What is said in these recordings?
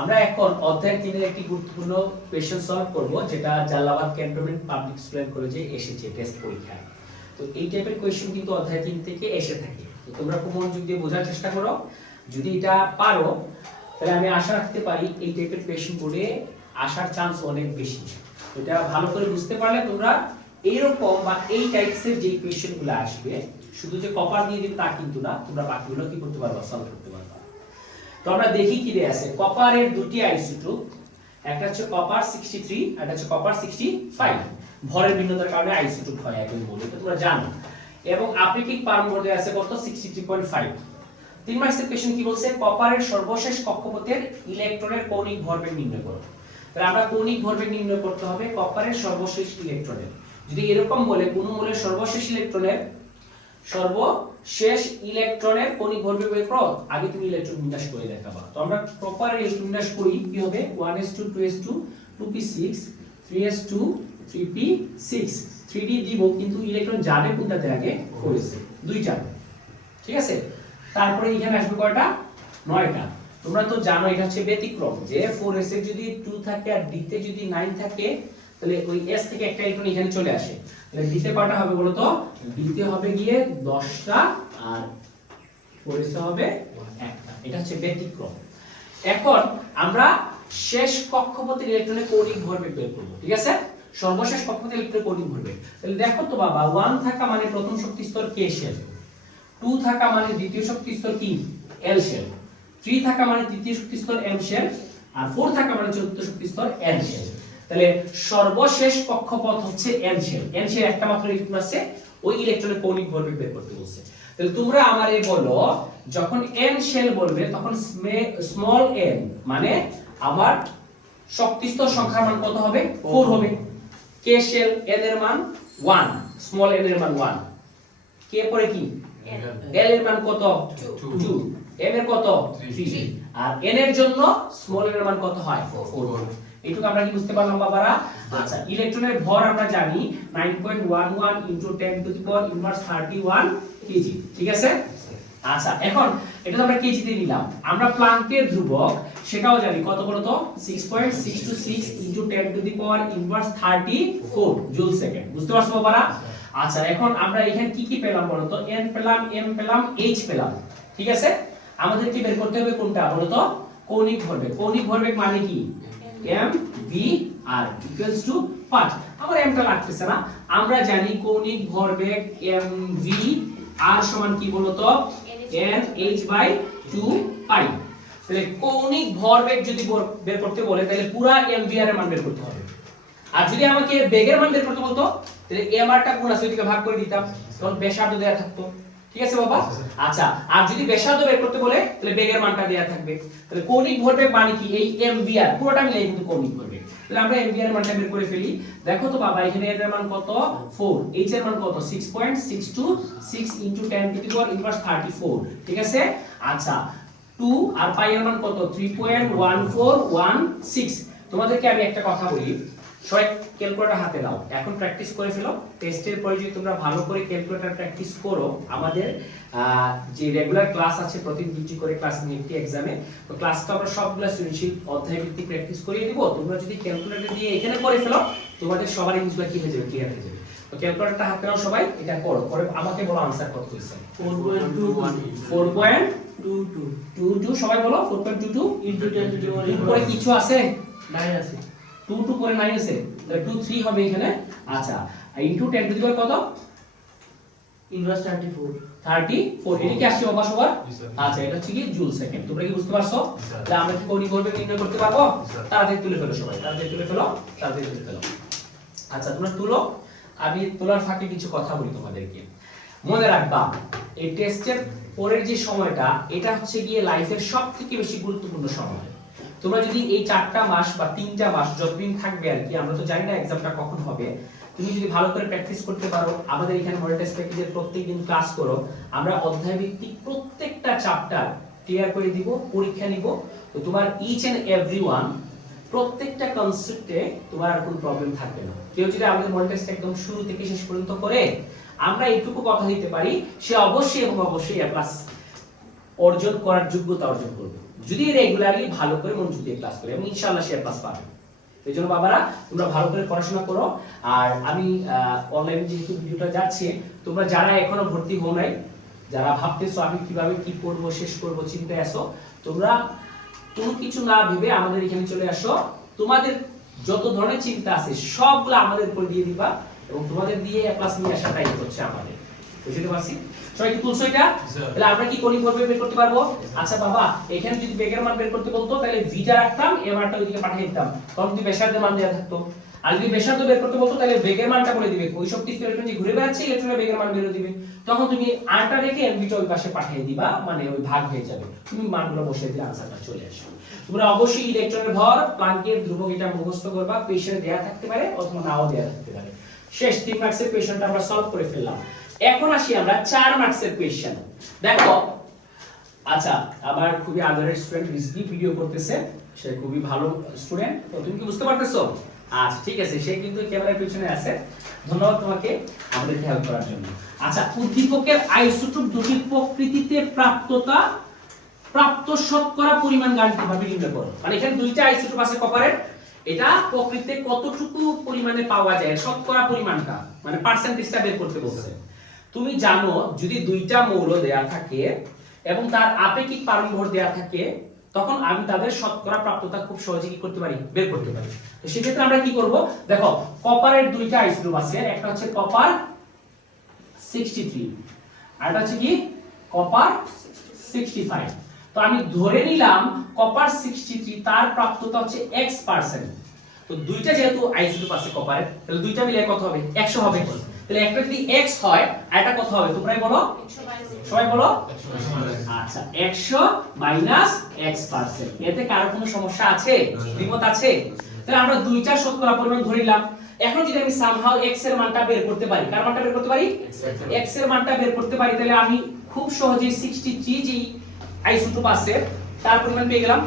আমরা এখন অধ্যায় তিনের একটি গুরুত্বপূর্ণ কোয়েশ্চেন সলভ করব, যেটা জালালাবাদ ক্যান্টনমেন্ট পাবলিক স্কুল কলেজে এসেছে টেস্ট পরীক্ষায়। তো এই টাইপের কোয়েশ্চেন কিন্তু অধ্যায় তিন থেকে এসে থাকে। তো তোমরা খুব মনোযোগ দিয়ে বোঝার চেষ্টা করো। যদি এটা পারো, তাহলে আমি আশা রাখতে পারি এই টাইপের কোয়েশ্চেন করে আসার চান্স অনেক বেশি। এটা ভালো করে বুঝতে পারলে তোমরা এইরকম বা এই টাইপসের যে কোয়েশ্চেনগুলো আসবে, শুধু যে কপার দিয়ে দিবে তা কিন্তু না, তোমরা বাকিগুলো কি করতে পারবা সলভ করতে পারবা। তো আমরা দেখি কি দেয়া আছে? কপারের দুটি আইসোটোপ একটা হচ্ছে কপার 63 আর একটা হচ্ছে কপার 65 ভরের ভিন্নতার কারণে আইসোটোপ হয় একই বলে তো তোমরা জানো। এবং আপেক্ষিক পারমাণবিক ভর দেয়া আছে কত? 63.5 তিন মার্কসের কোশ্চেন কি বলছে? কপারের সর্বশেষ কক্ষপথের ইলেকট্রনের কৌণিক ভরবেগ নির্ণয় করো। তাহলে আমরা কৌণিক ভরবেগ নির্ণয় করতে হবে কপারের সর্বশেষ ইলেকট্রনের যদি এরকম বলে, কোন মূলের সর্বশেষ ইলেকট্রনের সর্বশেষ ইলেকট্রনের কণিক ভরবেগ বের করো আগে তুমি ইলেকট্রন বিন্যাস করে দেখাবা। তো আমরা প্রপার ইলেকট্রন বিন্যাস করি, কি হবে? 1s2 2s2 2p6 3s2 3p6 3d দিব কিন্তু ইলেকট্রন যাবে কোনটাতে আগে? করেছে দুইটা। ঠিক আছে? তারপরে এখানে আসবে কয়টা? নয়টা। তোমরা তো জানো, এটা হচ্ছে ব্যতিক্রম। যে 4s এর যদি 2 থাকে আর d তে যদি 9 থাকে তাহলে ওই s থেকে একটা ইলেকট্রন এখানে চলে আসে। তাহলে d তে কয়টা হবে বলো তো d তে হবে গিয়ে 10টা আর 4s এ হবে একটা। এটা হচ্ছে ব্যতিক্রম। এখন আমরা শেষ কক্ষপথের ইলেকট্রনের কৌণিক ভরবেগ বের করব, ঠিক আছে? সর্বশেষ কক্ষপথের ইলেকট্রনের কৌণিক ভরবেগ তাহলে দেখো তো বাবা 1 থাকা মানে প্রথম শক্তি স্তর কে শেল 2 থাকা মানে দ্বিতীয় শক্তি স্তর কি? এল শেল 3 থাকা মানে তৃতীয় শক্তি স্তর এম শেল আর 4 থাকা মানে চতুর্থ শক্তি স্তর এন শেল তাহলে সর্বশেষ কক্ষপথ হচ্ছে এন শেল একটা মাত্র ইলেকট্রন আছে ওই ইলেকট্রনের কৌণিক ভরবেগ বের করতে বলছে। তাহলে তোমরা আমারে বলো যখন এন শেল বলবে তখন স্মল এন মানে আমার শক্তি স্তর সংখ্যার মান কত হবে? 4 হবে। কে শেল এন এর মান 1 স্মল এন এর মান 1 কে পরে কি? এল এর মান কত? 2 এম এর কত? 3 আর এন এর জন্য স্মল এন এর মান কত হয়? 4 এইটুকু আমরা কি বুঝতে পারলাম বাবারা? আচ্ছা ইলেকট্রনের ভর আমরা জানি 9.11 into 10 to the power inverse 31 kg ঠিক আছে? আচ্ছা এখন এটা তো আমরা কেজিতে নিলাম। আমরা প্লাঙ্কের ধ্রুবক সেটাও জানি কত বলো তো? 6.626 into 10 to the power inverse 34 joule second বুঝতে পারছ বাবারা? আচ্ছা এখন আমরা এখানে কি কি পেলাম বলো তো? N পেলাম m পেলাম h পেলাম ঠিক আছে? আমাদের কি বের করতে হবে কোনটা বলো তো? কৌণিক ভরবেগ। কৌণিক ভরবেগ মানে কি? M, v, r equals to পাঁচ আমার m টা লাগতেছে না। আমরা জানি কৌণিক ভরবেগ m, v, r সমান কি বলতো? N, h বাই 2 পাই তাহলে কৌণিক ভরবেগ যদি বর- করতে বলে, তাহলে পুরা m, v, r এর মান বের করতে হবে। আর যদি আমাকে বেগের মান বের করতে বলতো, তাহলে m r টা গুণ আছে, ওইদিকে ভাগ করে দিতাম। তখন ব্যাসার্ধ দেয়া থাকতো। ঠিক আছে বাবা? আচ্ছা আর যদি ব্যাসার্ধ বের করতে বলে তাহলে বেগের মানটা দেয়া থাকবে। তাহলে কৌণিক ভরবেগ মানে কি? এই m v r পুরোটা মিলে কিন্তু কৌণিক ভরবেগ। তাহলে আমরা v r এর মানটা বের করে ফেলি। দেখো তো বাবা এখানে এর মান কত? 4 এইচ এর মান কত? 6.626 into 10 to the power inverse 34 ঠিক আছে? আচ্ছা 2 আর পাই এর মান কত? 3.1416 তোমাদেরকে আমি একটা কথা বলি। সবাই ক্যালকুলেটর হাতে নাও। এখন প্র্যাকটিস করে ফেলো। টেস্টের পরে যদি তোমরা ভালো করে ক্যালকুলেটর প্র্যাকটিস করো আমাদের যে রেগুলার ক্লাস আছে প্রতিদিন দুটি করে ক্লাস একটি এক্সামে তো ক্লাসটা আমরা সবগুলো সৃজনশীল অধ্যায় ভিত্তিক প্র্যাকটিস করিয়ে দিব। তোমরা যদি ক্যালকুলেটর দিয়ে এখানে করে ফেলো তোমাদের সবার জিনিসগুলো কি হয়ে যাবে? ক্লিয়ার হয়ে যাবে। তো ক্যালকুলেটরটা হাতে নাও সবাই এটা করো। করে আমাকে বলো আনসার কত হয়েছে। 4.22 সবাই বলো? 4.22 ইনটু 10 টু দি পাওয়ার পরে কিছু আছে? 9 আছে। 2 2 পরে 9 আছে তাহলে 2 3 হবে এখানে। আচ্ছা ইনটু 10 টু দি পাওয়ার কত? ইনভার্স 34 34 এটা কি আসছে বাবা সবার আচ্ছা এটা হচ্ছে কি জুল সেকেন্ড তোমরা কি বুঝতে পারছ? তাহলে আমরা কি কৌণিক ভরবেগ নির্ণয় করতে পারব? তাড়াতাড়ি তুলে ফেলো সবাই তাড়াতাড়ি তুলে ফেলো তাড়াতাড়ি তুলে ফেলো। আচ্ছা তোমরা তুলো আমি তোলার ফাঁকে কিছু কথা বলি তোমাদেরকে। মনে রাখবা এই টেস্টের পরের যে সময়টা এটা হচ্ছে গিয়ে লাইফের সব থেকে বেশি গুরুত্বপূর্ণ সময়। তোমরা যদি এই চারটা মাস বা তিনটা মাস যতদিন থাকবে আর কি, আমরা তো জানি না এক্সামটা কখন হবে, তুমি যদি ভালো করে প্র্যাকটিস করতে পারো, আমাদের এখানে মডেল টেস্ট প্যাকেজের প্রত্যেকদিন ক্লাস করো, আমরা অধ্যায় ভিত্তিক প্রত্যেকটা চ্যাপ্টার ক্লিয়ার করে দিব, পরীক্ষা নিব, তো তোমার ইচ এন্ড এভরি ওয়ান প্রত্যেকটা কনসেপ্টে তোমার আর কোনো প্রবলেম থাকবে না। কেউ যদি আমাদের মডেল টেস্ট একদম শুরু থেকে শেষ পর্যন্ত করে, আমরা এইটুকু কথা দিতে পারি, সে অবশ্যই এবং অবশ্যই প্লাস অর্জন করার যোগ্যতা অর্জন করবে। যদি রেগুলারলি ভালো করে মনোযোগ দিয়ে ক্লাস করে, এবং ইনশাআল্লাহ সে প্লাস পাবে। এই জন্য বাবারা, তোমরা ভালো করে পড়াশোনা করো। আর আমি অনলাইনে যেহেতু ভিডিওটা যাচ্ছে, তোমরা যারা এখনও ভর্তি হও নাই, যারা ভাবতেছো আমি কীভাবে কি করব, শেষ করব, চিন্তায় আসো তোমরা কোনো কিছু না ভেবে আমাদের এখানে চলে আসো। তোমাদের যত ধরনের চিন্তা আছে, সবগুলো আমাদের উপর দিয়ে দিবা, এবং তোমাদের দিয়ে এ প্লাস নিয়ে আসাটাই হচ্ছে আমাদের। বুঝতে পারছি? সবাই কি তুলছো এটা? তাহলে আমরা কি করি করবে বের করতে পারব? আচ্ছা বাবা এখানে যদি বেগের মান বের করতে বলতো তাহলে ভিটা রাখতাম ওইদিকে পাঠিয়ে দিতাম। তখন যদি বেসার্ধের মান দেওয়া থাকতো। আর যদি বেসার্ধ বের করতে বলতো তাহলে বেগের মানটা বলে দিবে। ওই কিছু ইলেকট্রন যে ঘুরে বেড়াচ্ছে ইলেকট্রনের বেগের মান বের দিবে। তখন তুমি আরটা রেখে ওই পাশে পাঠিয়ে দিবা মানে ওই ভাগ হয়ে যাবে। তুমি মানগুলো বসিয়ে দিলে আনসারটা চলে আসবে। তোমরা অবশ্যই ইলেকট্রনের ভর প্লাঙ্কের ধ্রুবক এটা মুখস্থ করবা। পেশেন্ট দেয়া থাকতে পারে অথবা নাও দেয়া থাকতে পারে। শেষ তিন মার্কসের কোয়েশ্চনটা আমরা সলভ করে ফেললাম। এখন আসি আমরা চার মার্কসের কোয়েশ্চেন দেখো আচ্ছা আমার খুবই আদরের স্টুডেন্ট রিজভি ভিডিও করতেছে। সে খুবই ভালো স্টুডেন্ট তো তুমি কি বুঝতে পারতেছো? আচ্ছা ঠিক আছে, সে কিন্তু ক্যামেরার পিছনে আছে। ধন্যবাদ তোমাকে আমাদের হেল্প করার জন্য। আচ্ছা উদ্দীপকের আইসোটোপ দুটি প্রকৃতিতে প্রাপ্ততা, প্রাপ্ত শতকরা পরিমাণ গাণিতিকভাবে নির্ণয় করো মানে এখানে দুইটা আইসোটোপ আছে কপারের। এটা প্রকৃতিতে কতটুকু পরিমাণে পাওয়া যায়? শতকরা পরিমাণটা মানে পার্সেন্টেজটা বের করতে বলছে। তুমি জানো যদি দুইটা মৌল দেয়া থাকে এবং তার আপেক্ষিক পারম্ভর দেয়া থাকে, তখন আমি তাদের শতকরা প্রাপ্ততা খুব সহজে কি করতে পারি? বের করতে পারি। তো সেক্ষেত্রে আমরা কি করব? দেখো, কপারের দুইটা আইসোটোপ আছে, একটা হচ্ছে কপার 63 আর একটা হচ্ছে কি? কপার 65 তো আমি ধরে নিলাম কপার 63 তার প্রাপ্ততা হচ্ছে x পার্সেন্ট তো দুইটা যেহেতু আইসোটোপ আছে কপারের, তাহলে দুইটা মিলে কত হবে? 100 হবে। তাহলে একটা যদি x হয়, আর একটা কত হবে? তোমরাই বলো। সবাই বলো। আচ্ছা 100 মাইনাস x এতে কোনো সমস্যা আছে? দ্বিমত আছে? তাহলে আমরা দুইটা শতকরা পরিমাণ ধরে এখন যদি আমি সামহাউ x এর মানটা বের করতে পারি, কার মানটা বের করতে পারি? x এর মানটা বের করতে পারি, তাহলে আমি খুব সহজেই 63 যেই আইসোটোপ আছে, তার পরিমাণ পেয়ে গেলাম।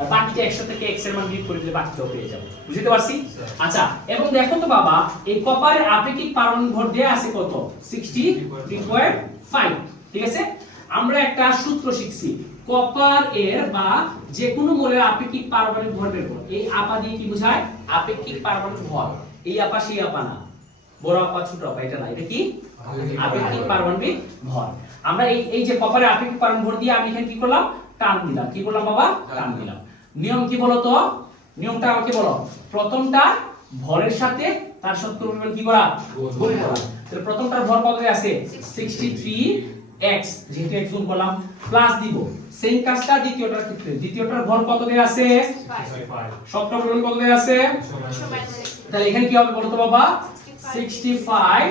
আর বাকিটা 100 থেকে x এর মান বিয়োগ করে দিলে বাকিটাও পেয়ে যাব। বুঝতে পারছি? আচ্ছা এবং দেখো তো বাবা এই কপারের আপেক্ষিক পারমাণবিক ভর দেয়া আছে কত? 63.5 ঠিক আছে? আমরা একটা সূত্র শিখছি কপার এর বা যে কোনো মৌলের আপেক্ষিক পারমাণবিক ভর বের করো। এই আপা দিয়ে কি বোঝায়? আপেক্ষিক পারমাণবিক ভর। এই আপা সেই আপা না। বড় আপা ছোট আপা এটা না এটা কি? আপেক্ষিক পারমাণবিক ভর। আমরা এই এই যে কপারের আপেক্ষিক পারমাণবিক ভর দিয়ে আমি এখানে কি করলাম? টান দিলাম। কি করলাম বাবা? টান দিলাম। নিয়ম কি বলো তো? নিয়মটা আমাকে বলো? প্রথমটা ভরের সাথে তার শতকরা পরিমাণ কি করা? গুণ করা। তাহলে প্রথমটার ভর কত আছে? 63 x যেহেতু x গুণ করলাম প্লাস দিব। সেম কাজটা দ্বিতীয়টার ক্ষেত্রে। দ্বিতীয়টার ভর কত দেয়া আছে? শতকরা পরিমাণ কত দেয়া আছে? তাহলে এখানে কি হবে বলো তো বাবা? 65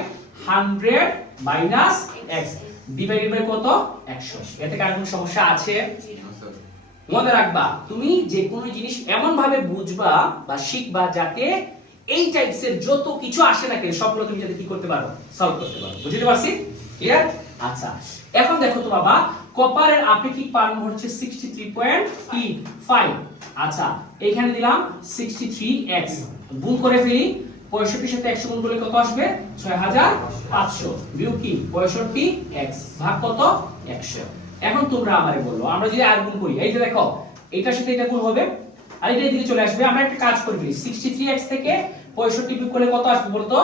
100 মাইনাস x ডিভাইডেড বাই কত? 100 এতে কার কোনো সমস্যা আছে? মনে রাখবা, তুমি যে কোনো জিনিস এমন ভাবে বুঝবা বা শিখবা যাতে এই টাইপসের যত কিছু আসে না কেন, সবগুলো তুমি যাতে কি করতে পারো সলভ করতে পারো। বুঝতে পারছি? ক্লিয়ার আচ্ছা এখন দেখো তো বাবা, কপারের আপেক্ষিক পারমাণু হচ্ছে 63.5 আচ্ছা এখানে দিলাম 63x গুণ করে ফেলি 65 সাথে 100 গুণ করলে কত আসবে? 6500 বিয়োগ কি? 65x ভাগ কত? 100 এখন তোমরা আমারে বলো আমরা যদি আর গুণ করি এই যে দেখো এটার সাথে এটা গুণ হবে আর এটা এদিকে চলে আসবে আমরা একটা কাজ করে ফেলি 63x থেকে 65 বিয়োগ করলে কত আসবে বলতো?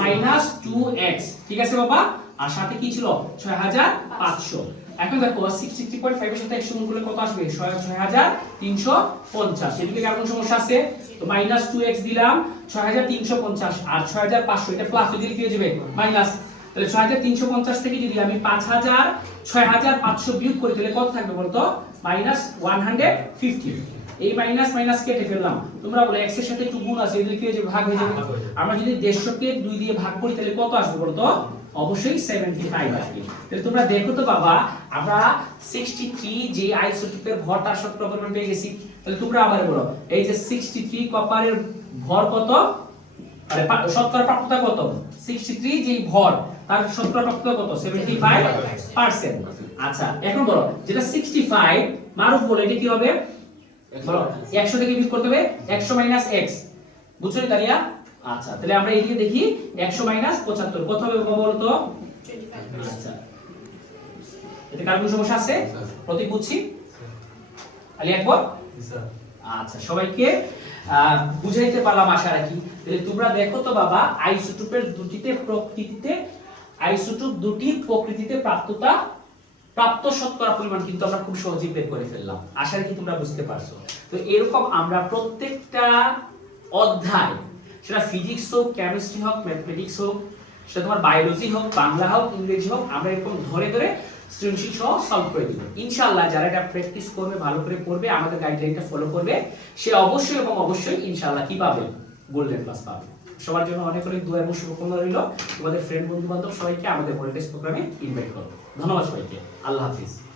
মাইনাস 2x ঠিক আছে বাবা? আর সাথে কি ছিল? 6500 এখন দেখো 63.5 এর সাথে 100 গুণ করলে কত আসবে? 6350 এদিকে কার কোন সমস্যা আছে? তো মাইনাস টু 2x দিলাম 6350 আর 6500 এটা প্লাস দিলে কি হয়ে যাবে? মাইনাস তাহলে 6350 থেকে যদি আমি 5000 6500 বিয়োগ করি তাহলে কত থাকবে বলতো? মাইনাস 150 এই মাইনাস মাইনাস কেটে ফেললাম। তোমরা বলো এর সাথে একটু গুণ আছে এদিকে কি ভাগ হয়ে যাবে? আমরা যদি 150 কে 2 দিয়ে ভাগ করি তাহলে কত আসবে বলতো? অবশ্যই 75 আসবে। তাহলে তোমরা দেখো তো বাবা আমরা 63 যে আইসোটোপের ভর তার শতকরা পরিমাণ পেয়ে গেছি। তাহলে তোমরা আবার বলো এই যে 63 কপারের ভর কত? শতকরা প্রাপ্যতা কত? 63 যে ভর তার শতকরা প্রাপ্যতা কত? 75 আচ্ছা এখন বলো, যেটা 65 মারুফ বলে এটা কি হবে? বলো 100 থেকে বিয়োগ করতে হবে 100 মাইনাস x বুঝছ তালিয়া আচ্ছা তাহলে আমরা এইদিকে দেখি 100 মাইনাস 75 কত হবে বলো তো? আচ্ছা। এতে কার কোনো সমস্যা আছে? প্রতীক বুঝছি। আলী আকবর আচ্ছা সবাইকে বুঝাইতে পারলাম আশা রাখি। তাহলে তোমরা দেখো তো বাবা, আইসোটোপের দুটিতে, প্রকৃতিতে আইসোটোপ দুটির প্রকৃতিতে প্রাপ্ততা, প্রাপ্ত শতকরা পরিমাণ কিন্তু আমরা খুব সহজেই বের করে ফেললাম। আশা রাখি তোমরা বুঝতে পারছ। তো এরকম আমরা প্রত্যেকটা অধ্যায়, সেটা ফিজিক্স হোক কেমিস্ট্রি হোক ম্যাথমেটিক্স হোক, সেটা তোমার বায়োলজি হোক, বাংলা হোক, ইংরেজি হোক, আমরা এরকম ধরে ধরে সৃজনশীল সহ সলভ করে দিব। ইনশাআল্লাহ যারা এটা প্র্যাকটিস করবে, ভালো করে পড়বে, আমাদের গাইডলাইনটা ফলো করবে, সে অবশ্যই এবং অবশ্যই ইনশাআল্লাহ কি পাবে? গোল্ডেন ক্লাস পাবে। সবার জন্য অনেক অনেক দোয়া এবং শুভকামনা রইল। তোমাদের ফ্রেন্ড বন্ধু বান্ধব সবাইকে আমাদের ভোল্টেজ প্রোগ্রামে ইনভাইট করো। ধন্যবাদ সবাইকে। আল্লাহ হাফিজ।